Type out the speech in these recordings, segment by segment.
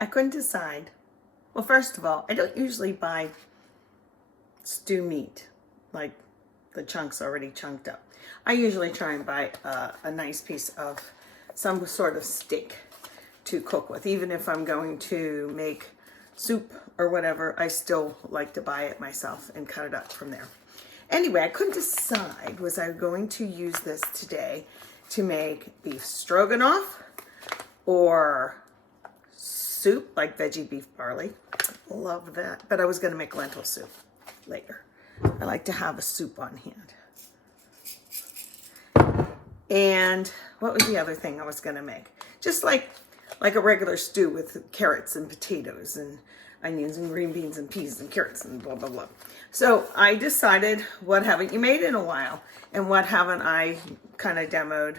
I couldn't decide. Well, first of all, I don't usually buy stew meat, like the chunks already chunked up. I usually try and buy a nice piece of some sort of steak to cook with. Even if I'm going to make soup or whatever, I still like to buy it myself and cut it up from there. Anyway, I couldn't decide, was I going to use this today to make beef stroganoff or soup, like veggie beef barley. Love that. But I was going to make lentil soup later. I like to have a soup on hand. And what was the other thing I was going to make? Just like a regular stew with carrots and potatoes and onions and green beans and peas and carrots and blah, blah, blah. So I decided, what haven't you made in a while? And what haven't I kind of demoed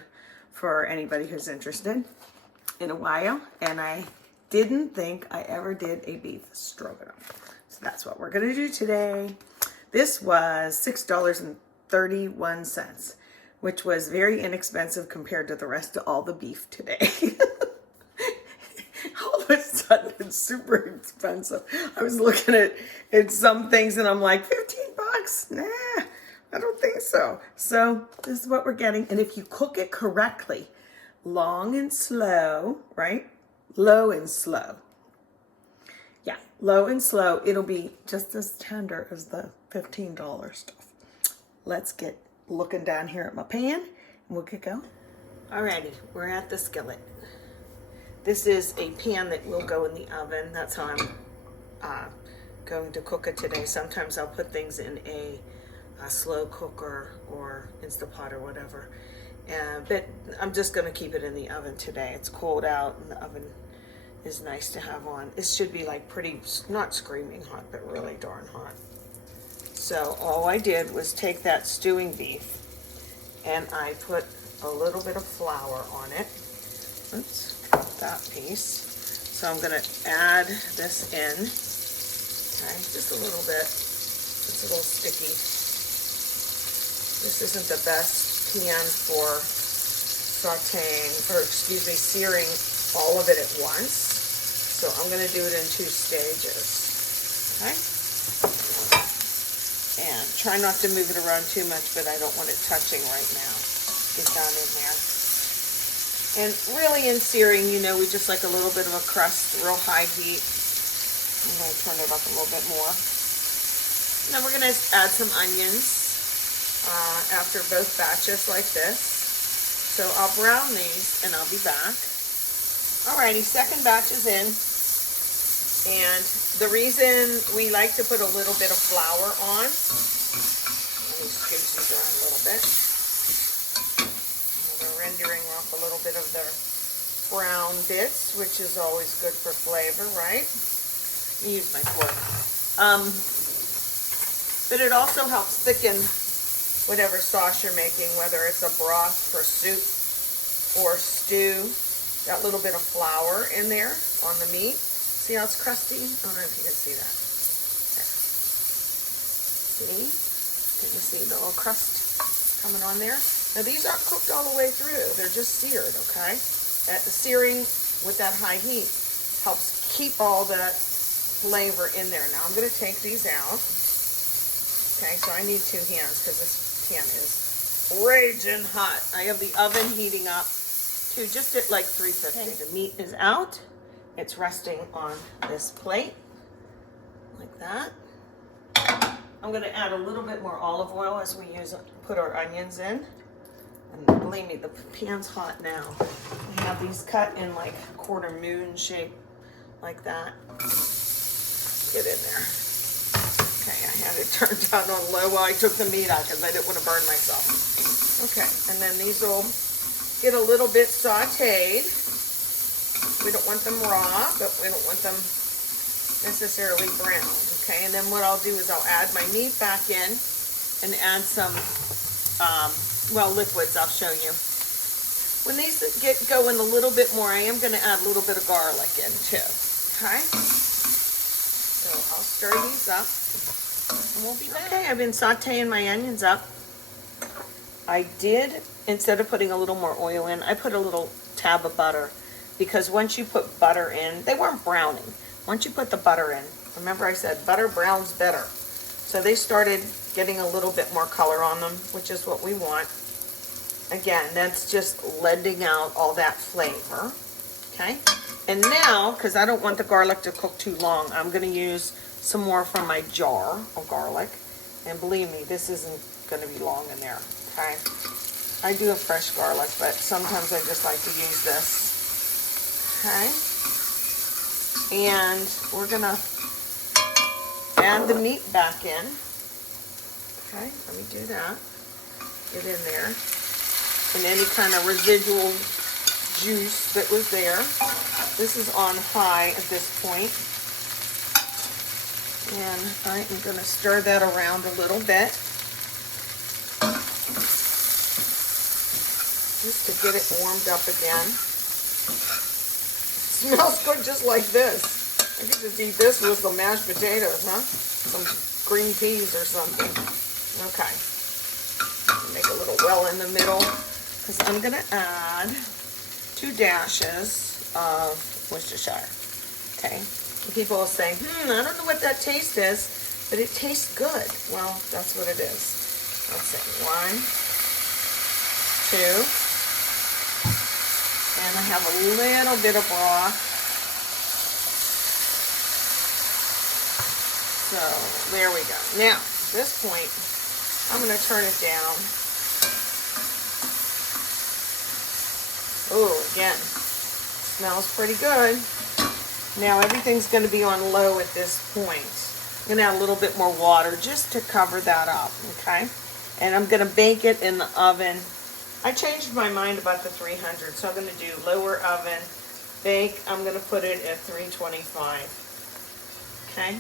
for anybody who's interested in a while? And I didn't think I ever did a beef stroganoff. So that's what we're going to do today. This was $6.31, which was very inexpensive compared to the rest of all the beef today. All of a sudden, it's super expensive. I was looking at some things and I'm like, 15 bucks? Nah, I don't think so. So this is what we're getting. And if you cook it correctly, long and slow, right? Low and slow. Yeah, low and slow. It'll be just as tender as the $15 stuff. Let's get looking down here at my pan and we'll get going. Alrighty, we're at the skillet. This is a pan that will go in the oven. That's how I'm going to cook it today. Sometimes I'll put things in a slow cooker or Instapot or whatever. But I'm just going to keep it in the oven today. It's cold out and the oven is nice to have on. It should be like pretty, not screaming hot, but really darn hot. So all I did was take that stewing beef and I put a little bit of flour on it. Oops. That piece. So I'm going to add this in. Okay, just a little bit. It's a little sticky. This isn't the best pan for sauteing, or excuse me, searing all of it at once. So I'm going to do it in 2 stages. Okay? And try not to move it around too much, but I don't want it touching right now. Get down in there. And really in searing, you know, we just like a little bit of a crust, real high heat. I'm going to turn it up a little bit more. And then we're going to add some onions after both batches like this. So I'll brown these and I'll be back. Alrighty, second batch is in. And the reason we like to put a little bit of flour on, let me scooch these around a little bit. Rendering off a little bit of the brown bits, which is always good for flavor, right? Let me use my fork. But it also helps thicken whatever sauce you're making, whether it's a broth for soup or stew. That little bit of flour in there on the meat. See how it's crusty? I don't know if you can see that. There. See? Can you see the little crust coming on there? Now these aren't cooked all the way through. They're just seared, okay? The searing with that high heat helps keep all that flavor in there. Now I'm going to take these out. Okay, so I need 2 hands because this pan is raging hot. I have the oven heating up to just at like 350. Okay. The meat is out. It's resting on this plate like that. I'm going to add a little bit more olive oil as we put our onions in. And believe me, the pan's hot now. I have these cut in like quarter moon shape like that. Get in there. Okay, I had it turned down on low while I took the meat out because I didn't want to burn myself. Okay, and then these will get a little bit sauteed. We don't want them raw, but we don't want them necessarily browned. Okay, and then what I'll do is I'll add my meat back in and add some liquids. I'll show you. When these get going a little bit more, I am going to add a little bit of garlic in too. Okay? So I'll stir these up and we'll be back. Okay, I've been sauteing my onions up. I did, instead of putting a little more oil in, I put a little tab of butter because once you put butter in, they weren't browning. Once you put the butter in, remember I said butter browns better. So they started getting a little bit more color on them, which is what we want. Again, that's just lending out all that flavor. Okay, and now, because I don't want the garlic to cook too long, I'm going to use some more from my jar of garlic. And believe me, this isn't going to be long in there. Okay, I do have fresh garlic, but sometimes I just like to use this. Okay, and we're going to add the meat back in. Okay, let me do that. Get in there. And any kind of residual juice that was there. This is on high at this point. And I am going to stir that around a little bit. Just to get it warmed up again. It smells good just like this. I could just eat this with some mashed potatoes, huh? Some green peas or something. Okay. Make a little well in the middle. Because I'm going to add 2 dashes of Worcestershire. Okay. And people will say, I don't know what that taste is, but it tastes good. Well, that's what it is. Let's see. 1, 2. And I have a little bit of broth. So, there we go. Now, at this point, I'm going to turn it down. Oh, again, smells pretty good. Now everything's going to be on low at this point. I'm going to add a little bit more water just to cover that up, okay? And I'm going to bake it in the oven. I changed my mind about the 300, so I'm going to do lower oven, bake. I'm going to put it at 325, okay?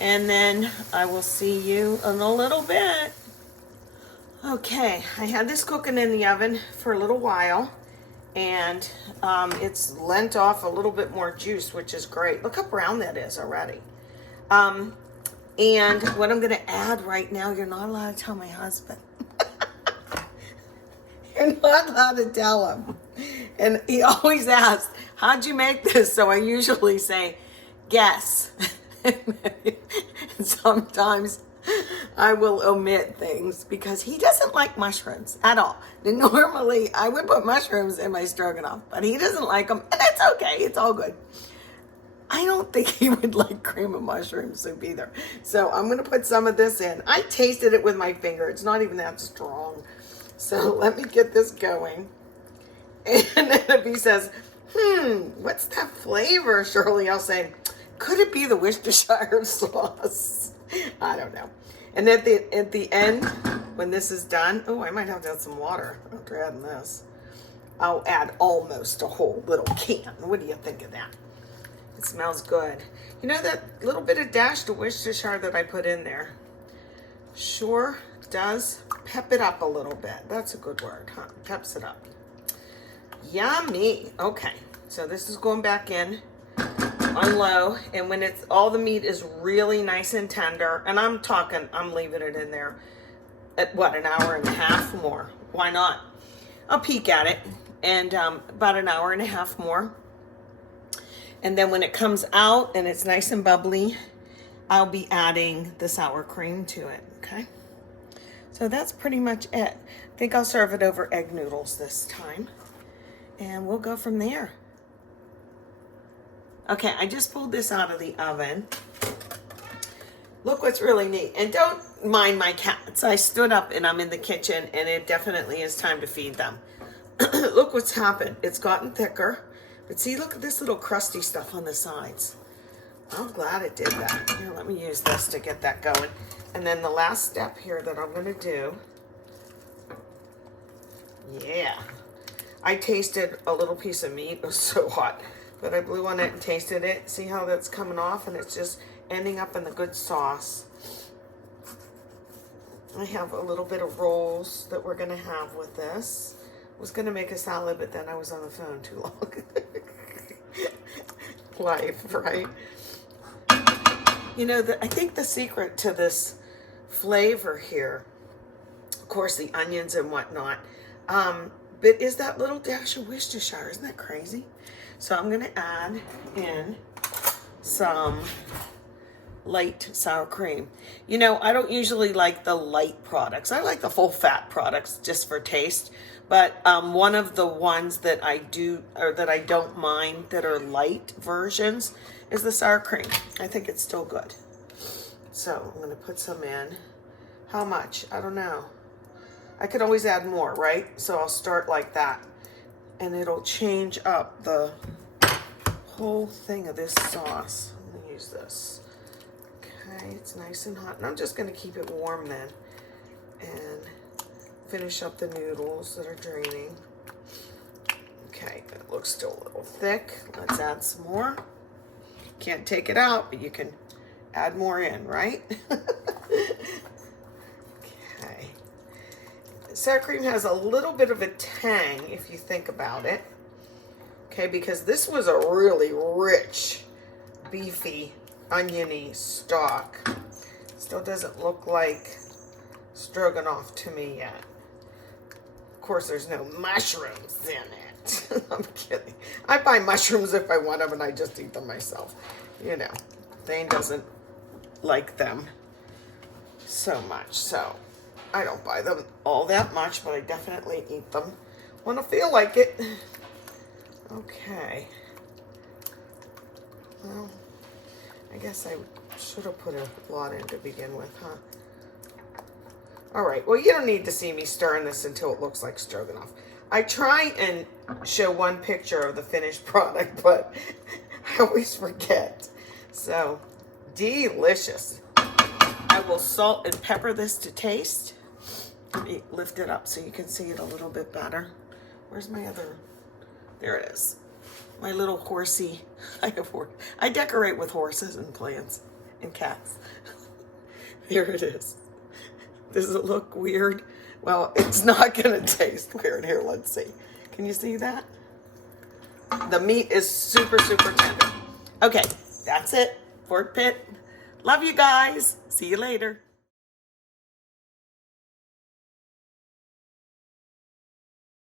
And then I will see you in a little bit. Okay, I had this cooking in the oven for a little while. And it's lent off a little bit more juice, which is great. Look how brown that is already. And what I'm going to add right now, you're not allowed to tell my husband. You're not allowed to tell him. And he always asks, how'd you make this? So I usually say, guess. And sometimes I will omit things because he doesn't like mushrooms at all. And normally I would put mushrooms in my stroganoff, but he doesn't like them, and it's okay. It's all good. I don't think he would like cream of mushroom soup either. So I'm going to put some of this in. I tasted it with my finger. It's not even that strong. So let me get this going. And then if he says, what's that flavor, Shirley? I'll say, could it be the Worcestershire sauce? I don't know. And at the end, when this is done, oh, I might have to add some water after adding this. I'll add almost a whole little can. What do you think of that? It smells good. You know that little bit of dash of Worcestershire that I put in there? Sure does pep it up a little bit. That's a good word, huh? Peps it up. Yummy. Okay, so this is going back in on low, and when it's all the meat is really nice and tender, and I'm leaving it in there at what, an hour and a half more. Why not? I'll peek at it, and about an hour and a half more. And then when it comes out and it's nice and bubbly, I'll be adding the sour cream to it. Okay, so that's pretty much it. I think I'll serve it over egg noodles this time, and we'll go from there. Okay, I just pulled this out of the oven. Look what's really neat. And don't mind my cats. I stood up and I'm in the kitchen, and it definitely is time to feed them. Look what's happened. It's gotten thicker. But see, look at this little crusty stuff on the sides. I'm glad it did that. Here, let me use this to get that going. And then the last step here that I'm going to do. Yeah. I tasted a little piece of meat. It was so hot. But I blew on it and tasted it. See how that's coming off, and it's just ending up in the good sauce. I have a little bit of rolls that we're going to have with this. I was going to make a salad, but then I was on the phone too long. Life, right? You know, I think the secret to this flavor here, of course, the onions and whatnot, bit is that little dash of Worcestershire. Isn't that crazy? So I'm gonna add in some light sour cream. You know, I don't usually like the light products. I like the full fat products just for taste. But one of the ones that I do, or that I don't mind that are light versions, is the sour cream. I think it's still good. So I'm gonna put some in. How much? I don't know. I could always add more, right? So I'll start like that. And it'll change up the whole thing of this sauce. I'm gonna use this. Okay, it's nice and hot. And I'm just gonna keep it warm then. And finish up the noodles that are draining. Okay, it looks still a little thick. Let's add some more. Can't take it out, but you can add more in, right? Okay. Sour cream has a little bit of a tang if you think about it. Okay, because this was a really rich, beefy, oniony stock. Still doesn't look like stroganoff to me yet. Of course, there's no mushrooms in it. I'm kidding. I buy mushrooms if I want them and I just eat them myself. You know, Thane doesn't like them so much, so I don't buy them all that much, but I definitely eat them when I feel like it. Okay. Well, I guess I should have put a lot in to begin with, huh? All right, well, you don't need to see me stirring this until it looks like stroganoff. I try and show one picture of the finished product, but I always forget. So, delicious. I will salt and pepper this to taste. Let me lift it up so you can see it a little bit better. Where's my other? There it is. My little horsey. I decorate with horses and plants and cats. There it is. Does it look weird? Well, it's not gonna taste weird. Here, let's see. Can you see that? The meat is super, super tender. Okay, that's it. Fork Pit. Love you guys. See you later.